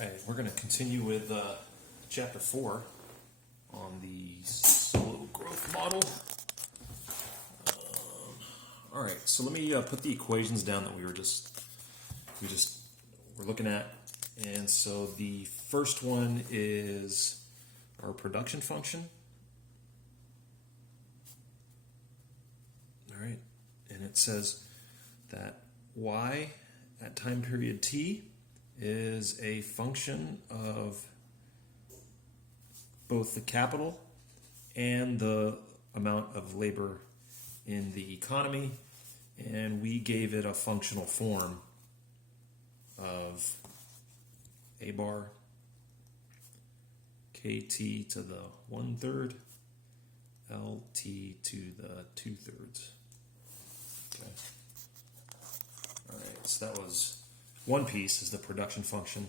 right, we're going to continue with chapter 4 on the Solow growth model. All right, so let me put the equations down that we're looking at. And so the first one is our production function. All right, and it says that y at time period t is a function of both the capital and the amount of labor in the economy, and we gave it a functional form of a bar kt to the 1/3 lt to the 2/3. Okay. All right, so that was one piece, is the production function.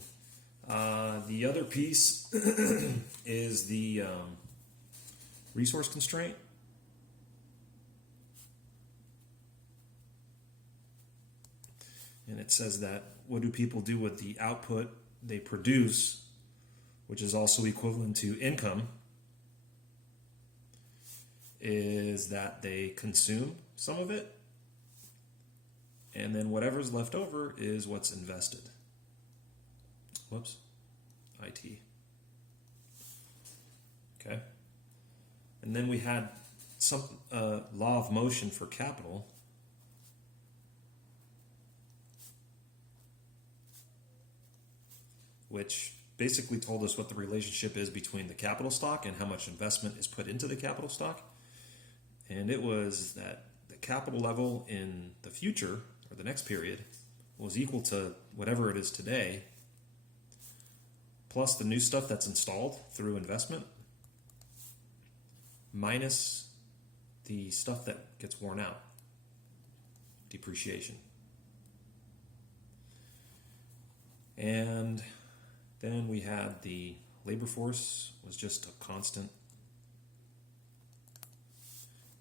The other piece is the resource constraint. And it says that what do people do with the output they produce, which is also equivalent to income, is that they consume some of it, and then whatever's left over is what's invested. Whoops. IT. Okay. And then we had some law of motion for capital. Which basically told us what the relationship is between the capital stock and how much investment is put into the capital stock. And it was that the capital level in the future, or the next period, was equal to whatever it is today, plus the new stuff that's installed through investment, minus the stuff that gets worn out, depreciation. And then we had the labor force was just a constant.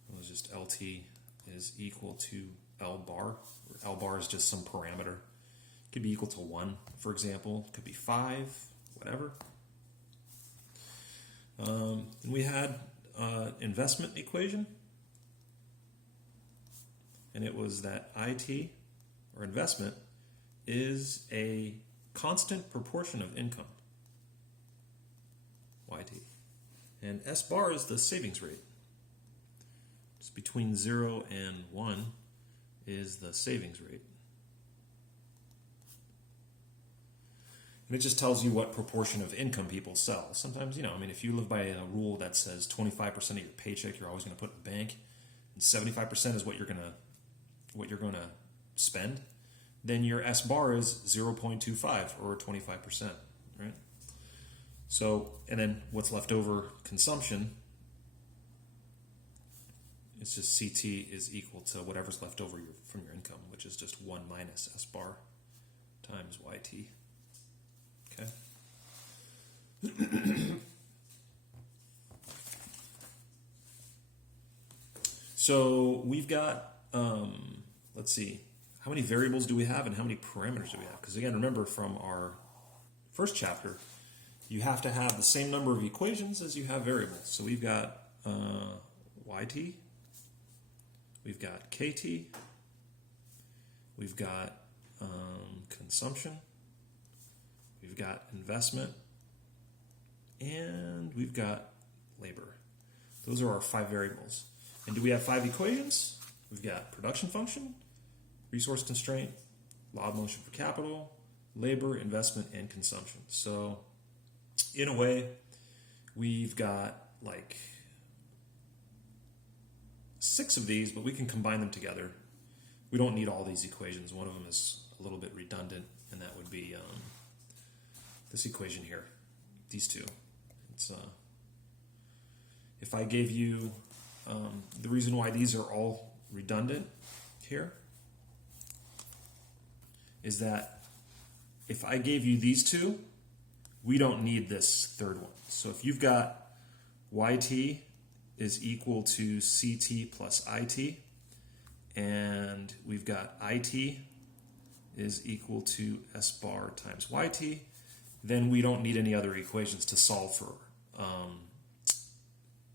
It was just LT is equal to L bar. L bar is just some parameter. It could be equal to 1, for example. It could be 5, whatever. And we had investment equation. And it was that IT, or investment, is a constant proportion of income, YT. And S bar is the savings rate. It's between 0 and 1 is the savings rate. And it just tells you what proportion of income people sell. Sometimes, if you live by a rule that says 25% of your paycheck you're always going to put in the bank, and 75% is what you're going to spend, then your S bar is 0.25 or 25%, right? So, and then what's left over, consumption, it's just CT is equal to whatever's left over from your income, which is just 1 minus S bar times YT. Okay. So we've got, let's see, how many variables do we have and how many parameters do we have? Because again, remember from our first chapter, you have to have the same number of equations as you have variables. So we've got YT, we've got KT, we've got consumption, we've got investment, and we've got labor. Those are our 5 variables. And do we have 5 equations? We've got production function, resource constraint, law of motion for capital, labor, investment, and consumption. So, in a way, we've got like 6 of these, but we can combine them together. We don't need all these equations. One of them is a little bit redundant, and that would be this equation here. These two. It's if I gave you the reason why these are all redundant here is that if I gave you these two, we don't need this third one. So if you've got YT is equal to CT plus IT, and we've got IT is equal to S bar times YT, then we don't need any other equations to solve for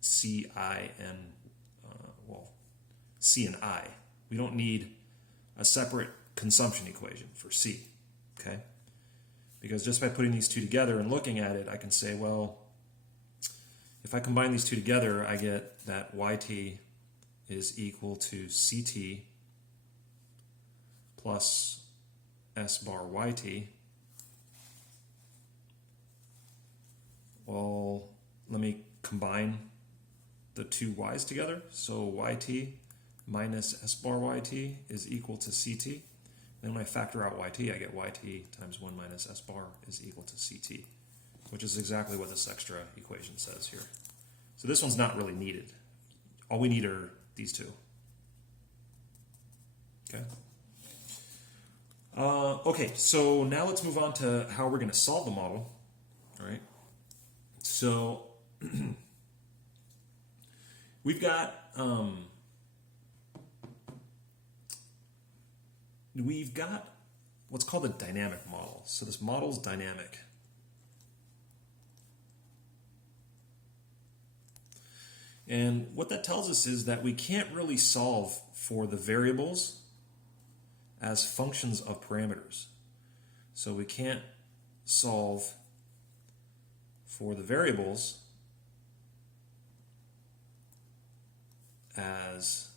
C, I, and, C and I. We don't need a separate consumption equation for C, okay? Because just by putting these two together and looking at it, I can say, well, if I combine these two together, I get that YT is equal to CT plus S bar YT. Well, let me combine the two Y's together. So YT minus S bar YT is equal to CT. Then when I factor out YT, I get YT times 1 minus S bar is equal to CT, which is exactly what this extra equation says here. So this one's not really needed. All we need are these two. Okay. Okay, so now let's move on to how we're going to solve the model. All right. So we've got what's called a dynamic model. So this model is dynamic. And what that tells us is that we can't really solve for the variables as functions of parameters. So we can't solve for the variables as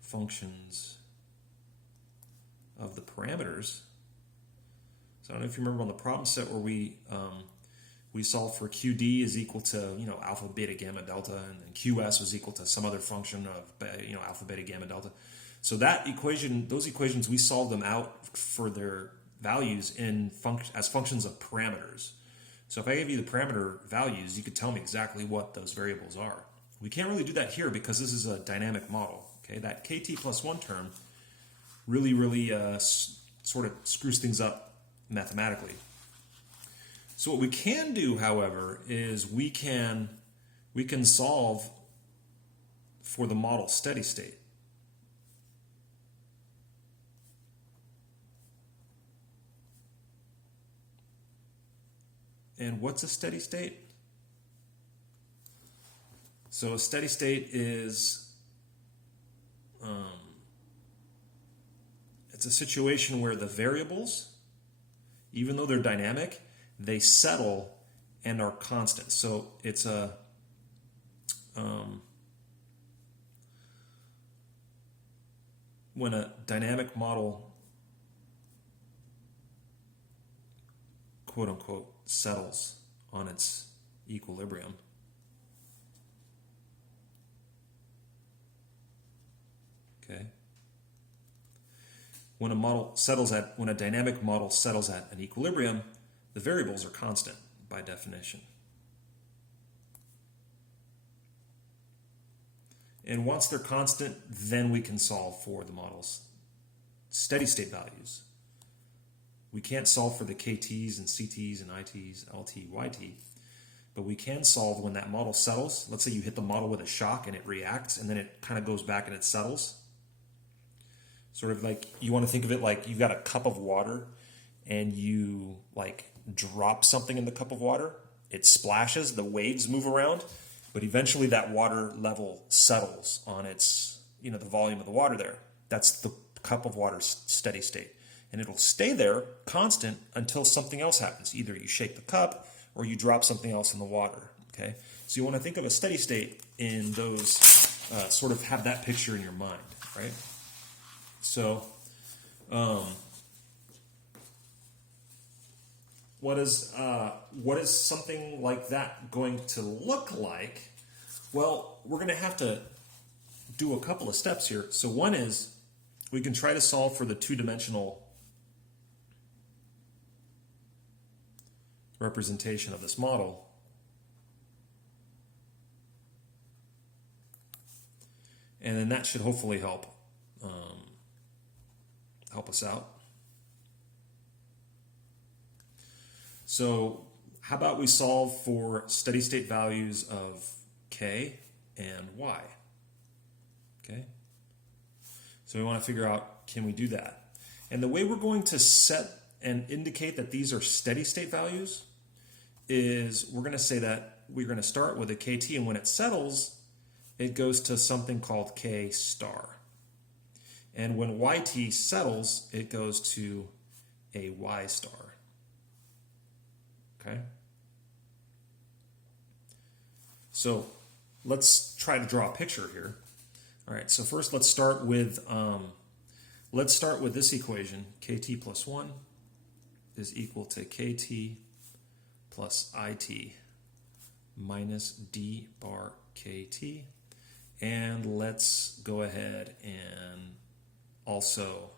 functions of the parameters. So I don't know if you remember on the problem set where we solved for QD is equal to, alpha, beta, gamma, delta, and then QS was equal to some other function of, alpha, beta, gamma, delta. So that equation, those equations, we solved them out for their values as functions of parameters. So if I gave you the parameter values, you could tell me exactly what those variables are. We can't really do that here because this is a dynamic model. Okay, that KT plus 1 term really sort of screws things up mathematically. So what we can do, however, is we can solve for the model steady state. And what's a steady state? So a steady state is it's a situation where the variables, even though they're dynamic, they settle and are constant. So it's a when a dynamic model, quote unquote, settles on its equilibrium, okay. When a dynamic model settles at an equilibrium, the variables are constant by definition. And once they're constant, then we can solve for the model's steady state values. We can't solve for the KTs and CTs and ITs, LT, YT, but we can solve when that model settles. Let's say you hit the model with a shock and it reacts, and then it kind of goes back and it settles. Sort of like, you want to think of it like you've got a cup of water and you drop something in the cup of water. It splashes, the waves move around, but eventually that water level settles on its, the volume of the water there. That's the cup of water's steady state. And it'll stay there constant until something else happens. Either you shake the cup or you drop something else in the water, okay? So you want to think of a steady state in those, sort of have that picture in your mind, right? So, what is something like that going to look like? Well, we're going to have to do a couple of steps here. So one is we can try to solve for the two-dimensional representation of this model. And then that should hopefully help us out. So how about we solve for steady state values of K and Y? Okay. So we want to figure out, can we do that? And the way we're going to set and indicate that these are steady state values is we're going to say that we're going to start with a KT, and when it settles, it goes to something called K star. And when YT settles, it goes to a Y star. Okay? So let's try to draw a picture here. All right, so first let's start with this equation. KT plus 1 is equal to KT plus IT minus D bar KT. And let's go ahead and also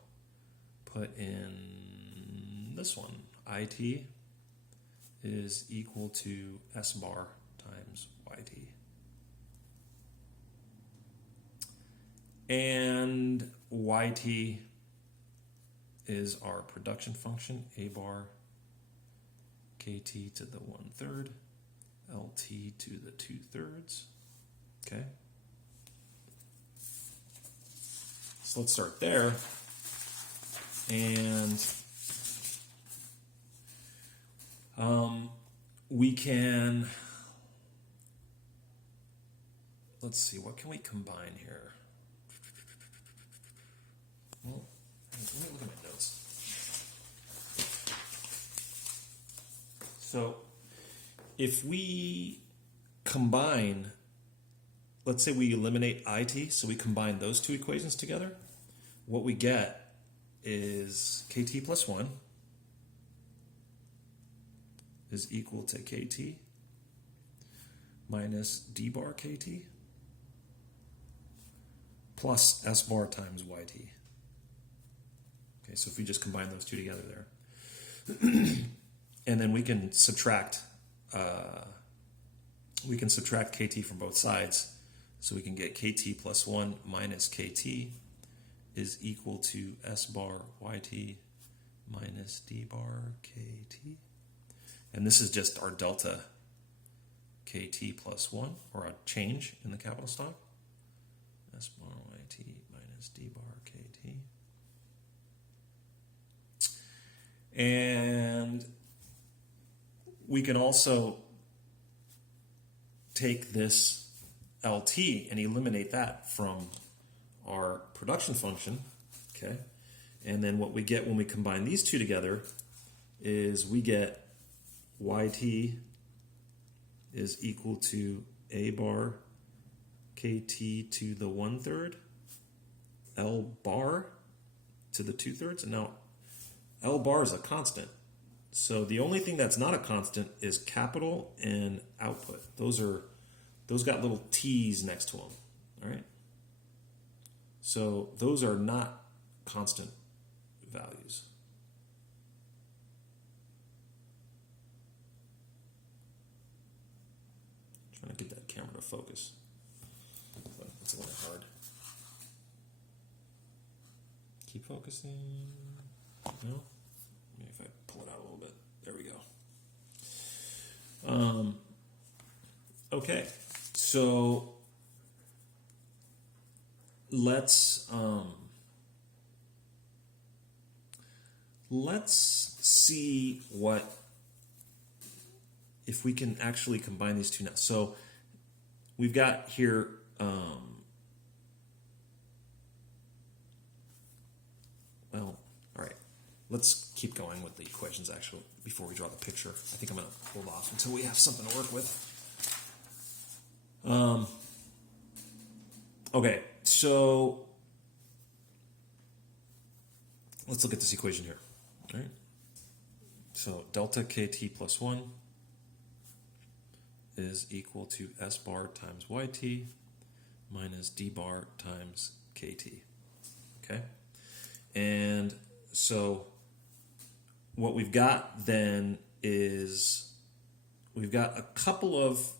put in this one. IT is equal to S bar times YT. And YT is our production function, A bar KT to the 1/3, LT to the 2/3. Okay. So let's start there. And we can, let's see, what can we combine here? Well, let me look at my notes. So if we combine, let's say we eliminate IT, so we combine those two equations together, what we get is KT plus 1 is equal to KT minus D bar KT plus S bar times YT. Okay, so if we just combine those two together there, and then we can subtract KT from both sides, so we can get KT plus 1 minus KT is equal to S bar YT minus D bar KT. And this is just our delta KT plus 1, or a change in the capital stock. S bar YT minus D bar KT. And we can also take this LT and eliminate that from our production function, okay? And then what we get when we combine these two together is we get YT is equal to A bar KT to the 1/3, L bar to the 2/3, and now L bar is a constant. So the only thing that's not a constant is capital and output. Those got little T's next to them, all right? So those are not constant values. Trying to get that camera to focus, but it's a little hard. Keep focusing. No? Maybe if I pull it out a little bit. There we go. Okay, so let's see if we can actually combine these two now. So we've got here well, all right, let's keep going with the equations actually before we draw the picture. I think I'm going to hold off until we have something to work with. Okay, so let's look at this equation here. All right. So delta KT plus 1 is equal to S bar times YT minus D bar times KT. Okay? And so what we've got then is we've got a couple of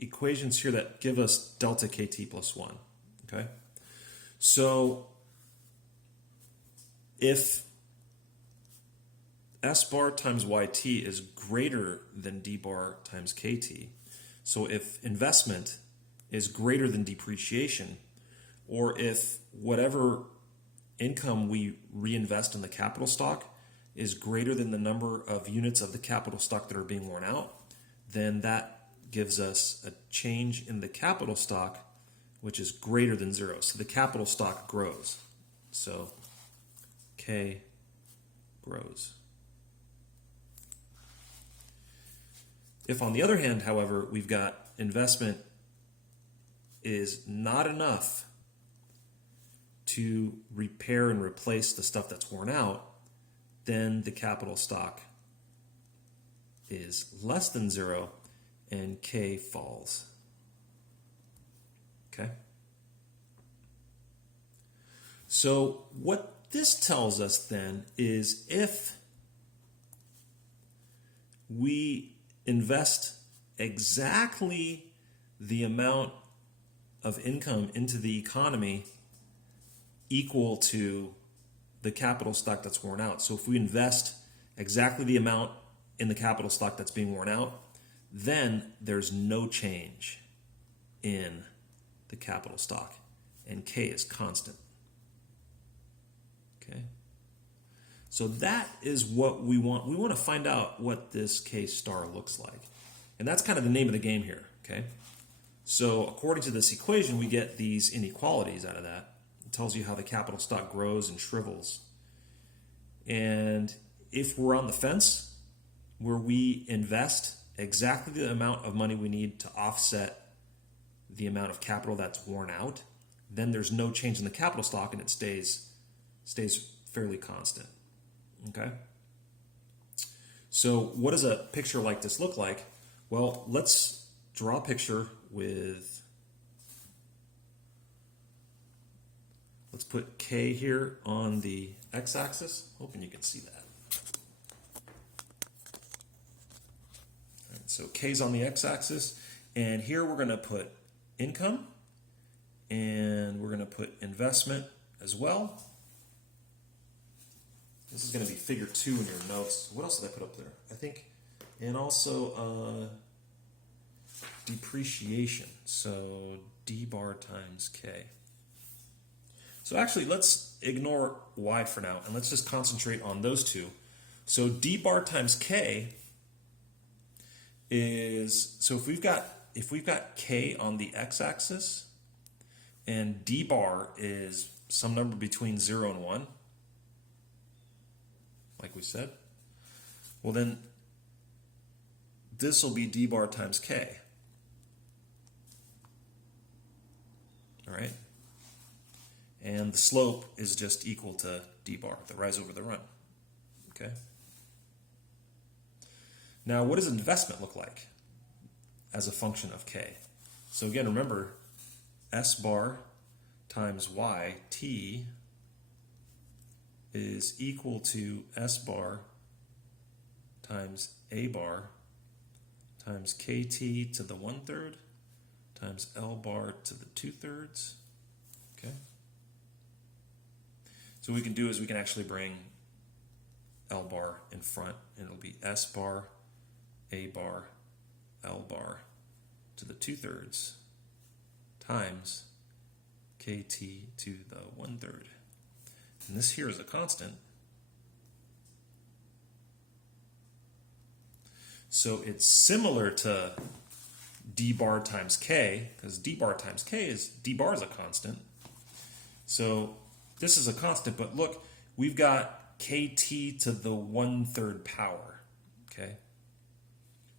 equations here that give us delta KT plus 1. Okay? So if S bar times YT is greater than D bar times KT, so if investment is greater than depreciation, or if whatever income we reinvest in the capital stock is greater than the number of units of the capital stock that are being worn out, then that gives us a change in the capital stock which is greater than 0. So the capital stock grows. So K grows. If on the other hand, however, we've got investment is not enough to repair and replace the stuff that's worn out, then the capital stock is less than 0 and K falls. Okay? So what this tells us then is if we invest exactly the amount of income into the economy equal to the capital stock that's worn out. So if we invest exactly the amount in the capital stock that's being worn out, then there's no change in the capital stock, and K is constant. Okay? So that is what we want. We want to find out what this K star looks like. And that's kind of the name of the game here. Okay? So according to this equation, we get these inequalities out of that. It tells you how the capital stock grows and shrivels. And if we're on the fence, where we invest exactly the amount of money we need to offset the amount of capital that's worn out, then there's no change in the capital stock and it stays fairly constant. Okay? So what does a picture like this look like? Well, let's draw a picture with, let's put K here on the x-axis. Hoping you can see that. All right, so K's on the x-axis, and here we're going to put income, and we're going to put investment as well. This is going to be figure 2 in your notes. What else did I put up there? I think, and also depreciation. So D bar times K. So actually, let's ignore Y for now, and let's just concentrate on those two. So D bar times K is, so if we've got K on the x-axis, and D bar is some number between 0 and 1, like we said, well then this will be D bar times K. All right? And the slope is just equal to D bar, the rise over the run. Okay? Now, what does investment look like as a function of K? So again, remember, S bar times Y, T, is equal to S bar times A bar times KT to the 1/3 times L bar to the 2/3. Okay? So what we can do is we can actually bring L bar in front, and it'll be S bar, A bar, L bar to the 2/3 times KT to the 1/3. And this here is a constant. So it's similar to D bar times K, because D bar times K is, D bar is a constant. So this is a constant, but look, we've got KT to the 1/3 power, okay?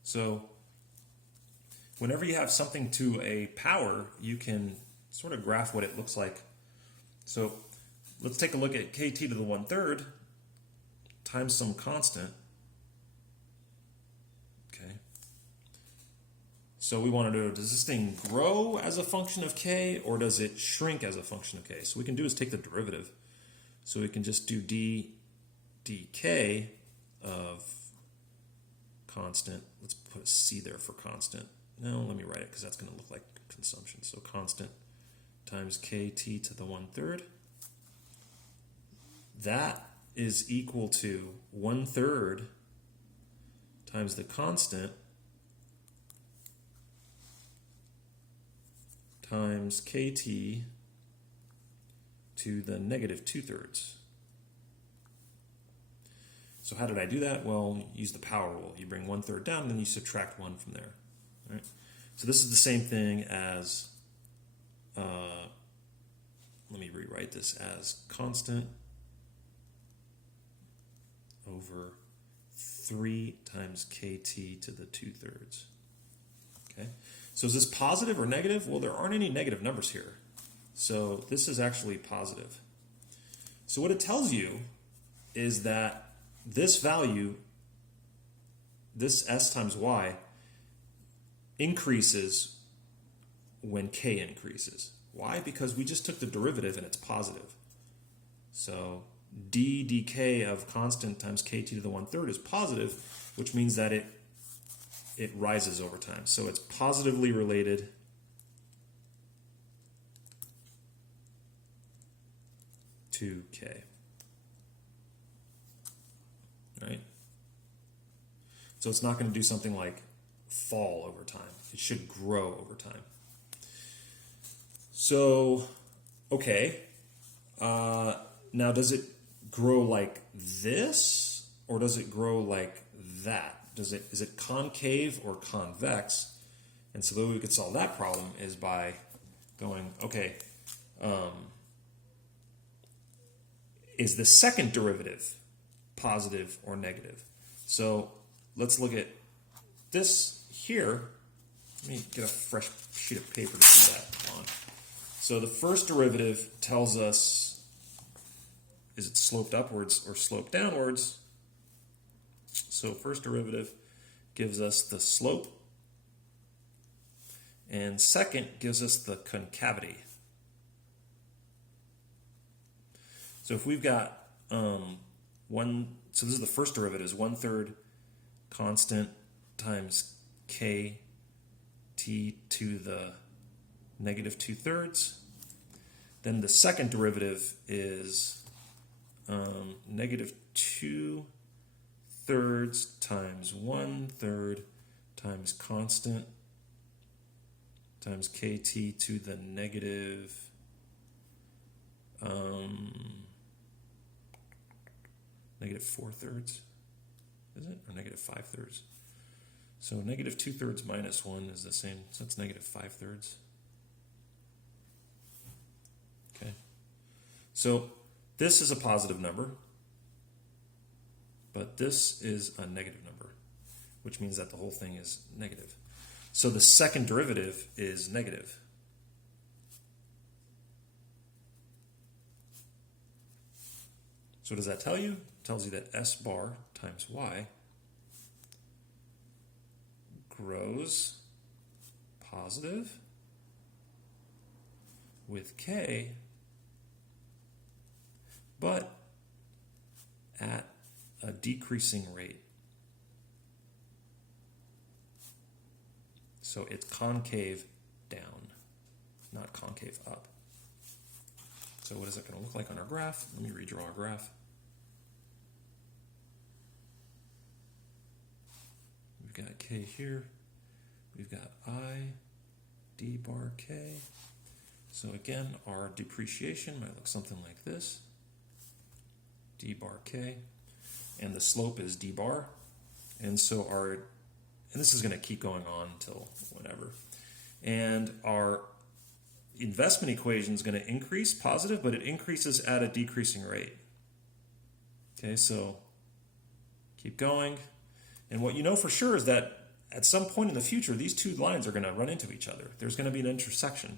So whenever you have something to a power, you can sort of graph what it looks like. So let's take a look at KT to the 1/3 times some constant. Okay. So we want to know, does this thing grow as a function of K, or does it shrink as a function of K? So what we can do is take the derivative. So we can just do dk of constant. Let's put a C there for constant. No, let me write it because that's going to look like consumption. So constant times KT to the 1/3. That is equal to 1/3 times the constant times KT to the -2/3. So how did I do that? Well, use the power rule. You bring 1/3 down, and then you subtract 1 from there. Right? So this is the same thing as, let me rewrite this as constant over 3 times kt to the 2/3. Okay? So is this positive or negative? Well, there aren't any negative numbers here. So this is actually positive. So what it tells you is that this value, this s times y, increases when k increases. Why? Because we just took the derivative and it's positive. So d dk of constant times kt to the 1/3 is positive, which means that it rises over time. So it's positively related to k. Right? So it's not going to do something like fall over time. It should grow over time. So, okay. Now, does it grow like this, or does it grow like that? Is it concave or convex? And so the way we could solve that problem is by going, okay, is the second derivative positive or negative? So let's look at this here. Let me get a fresh sheet of paper to do that on. So the first derivative tells us, is it sloped upwards or sloped downwards? So first derivative gives us the slope, and second gives us the concavity. So if we've got so this is the first derivative, is 1/3 constant times k t to the negative 2/3. Then the second derivative is negative 2/3 times 1/3 times constant times kt to the negative negative 4/3, is it? Or negative 5/3? So negative 2/3 minus 1 is the same, so it's negative 5/3. Okay. So this is a positive number, but this is a negative number, which means that the whole thing is negative. So the second derivative is negative. So what does that tell you? It tells you that s bar times y grows positive with k, but at a decreasing rate. So it's concave down, not concave up. So what is it going to look like on our graph? Let me redraw our graph. We've got k here. We've got I, d bar k. So again, our depreciation might look something like this. D bar k. And the slope is d bar. And so and this is going to keep going on until whatever. And our investment equation is going to increase positive, but it increases at a decreasing rate. Okay, so keep going. And what you know for sure is that at some point in the future, these two lines are going to run into each other. There's going to be an intersection.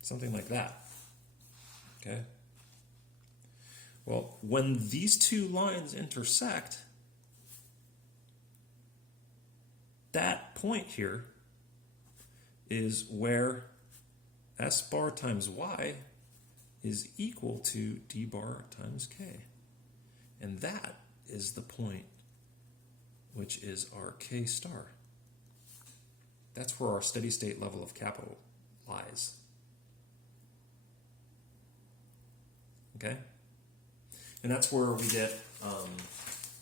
Something like that. Okay? Well, when these two lines intersect, that point here is where s bar times y is equal to d bar times k. And that is the point which is our k star. That's where our steady state level of capital lies. Okay? And that's where we get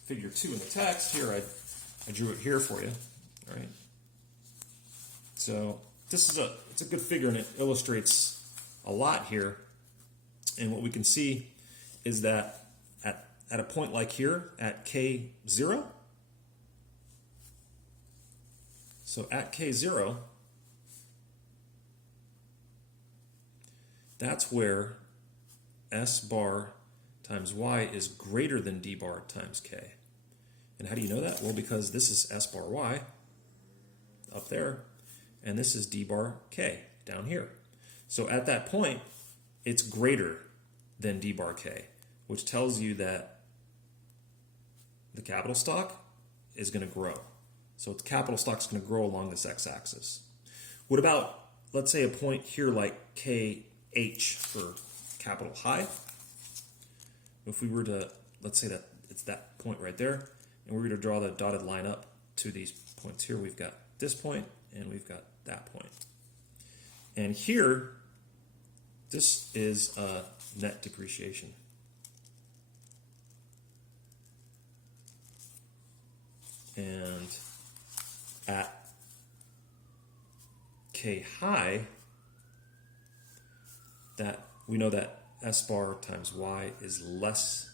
figure 2 in the text. Here, I drew it here for you. All right? So it's a good figure, and it illustrates a lot here. And what we can see is that at a point like here at K0. So at K0, that's where S bar times Y is greater than D bar times K. And how do you know that? Well, because this is S bar Y up there, and this is D bar K down here. So at that point, it's greater than D bar K, which tells you that the capital stock is going to grow. So the capital stock is going to grow along this x-axis. What about, let's say, a point here like KH for capital high? If we were to, let's say that it's that point right there, and we were to draw the dotted line up to these points here, we've got this point and we've got that point. And here, this is net depreciation. And at K high, that we know that S bar times Y is less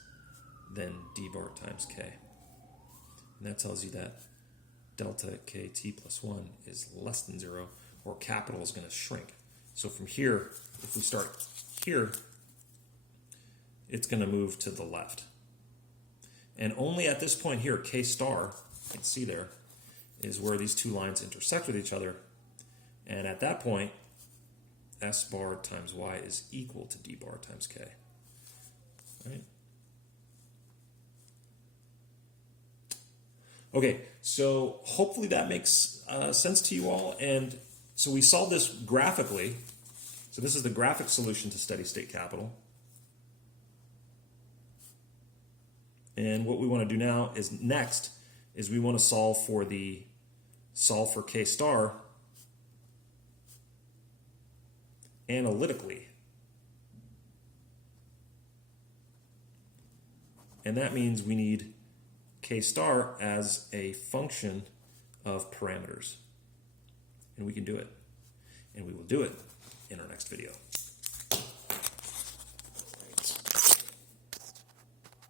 than D bar times K. And that tells you that delta KT plus 1 is less than 0, or capital is going to shrink. So from here, if we start here, it's going to move to the left. And only at this point here, K star, you can see there, is where these two lines intersect with each other. And at that point, S bar times Y is equal to D bar times K. Right? Okay, so hopefully that makes sense to you all. And so we solved this graphically. So this is the graphic solution to steady state capital. And what we want to do now is next is we want to solve for K star analytically. And that means we need K star as a function of parameters. And we can do it. And we will do it in our next video.